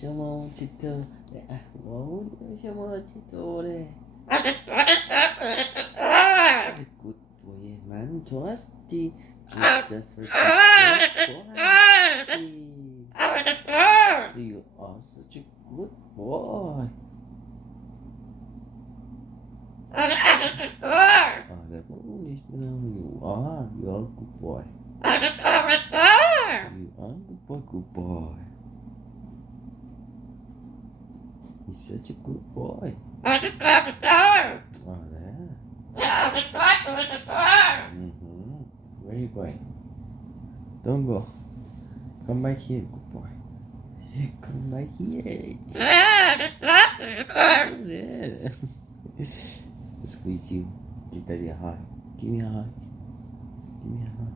셔머치토 셔머치토래 굿보이만 좋았지 진짜 좋았지 You are such a good boy. Ada pun you are a good boy. You are good boy. He's such a good boy. Oh, there. Where are you going? Don't go. Come back here, good boy. Come back here. Yeah. Squeeze you. Give daddy a hug. Give me a hug. Give me a hug.